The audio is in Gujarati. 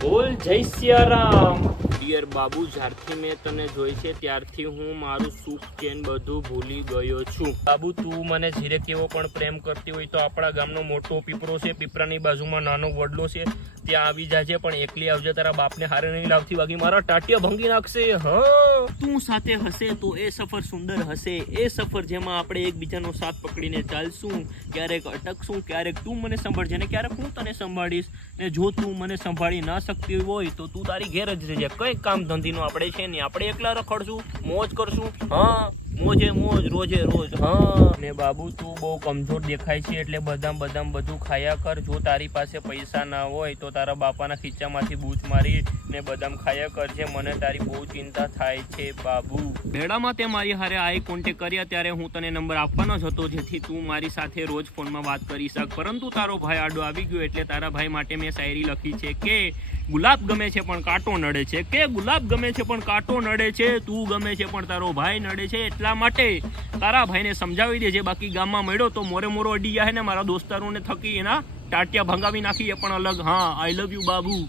બોલ, જય સિયારામ. ડિયર બાબુ, જ્યારથી મેં તને જોઈ છે, ત્યારથી હું મારું સુખ ચેન બધું ભૂલી ગયો છું. બાબુ, તું મને ધીરે કેવો પણ પ્રેમ કરતી હોય તો આપણા ગામનો મોટો પીપળો છે, પીપળાની બાજુમાં નાનો વડલો છે, ત્યાં આવી જાજે, પણ એકલી આવજે, તારા બાપને હારે નહીં લાવતી બાકી મારા ટાટિયા ભંગી નાખશે. હા. તું સાથે હશે તો એ સફર સુંદર હશે. એ સફર જેમાં આપણે એકબીજાનો સાથ પકડીને ચાલશું, ક્યારેક અટકશું, ક્યારેક તું મને સંભાળજે ને ક્યારેક હું તને સંભાળીશ. ને જો તું મને સંભાળી ના શકતી હોય તો તું તારી ઘેર જ રહેજે. કઈ કામ ધંધીનો આપણે છે નહીં આપણે એકલા રખડશું, મોજ કરશું. હા. મોજે મોજ રોજે રોજ. હા. ને બાબુ તું બહુ કમજોર દેખાય છે એટલે બદામ બદામ બધું ખાયા કર. જો તારી પાસે પૈસા ના હોય તો તારા બાપાના ખીચામાંથી બૂચ મારી ને બદામ ખાયા કરજે. મને તારી બહુ ચિંતા થાય છે બાબુ. બેડામાં તે મારી હારે આઈ કોન્ટેક કર્યા ત્યારે હું તને નંબર આપવાનો જ હતો. જેથી તું મારી સાથે રોજ ફોનમાં વાત કરી શક. પરંતુ તારો ભાઈ આડો આવી ગયો એટલે તારા ભાઈ માટે મેં શાયરી લખી છે કે ગુલાબ ગમે છે પણ કાંટો નડે છે. કે ગુલાબ ગમે છે પણ કાંટો નડે છે? તું ગમે છે પણ તારો ભાઈ નડે છે એટલા માટે તારા ભાઈને સમજાવી દેજે. બાકી ગામમાં મળ્યો તો મોરે મોરો અડી જાય ને મારા દોસ્તારોને થકી એના ટાટિયા ભંગાવી નાખી એ પણ અલગ. હા આઈ લવ યુ બાબુ.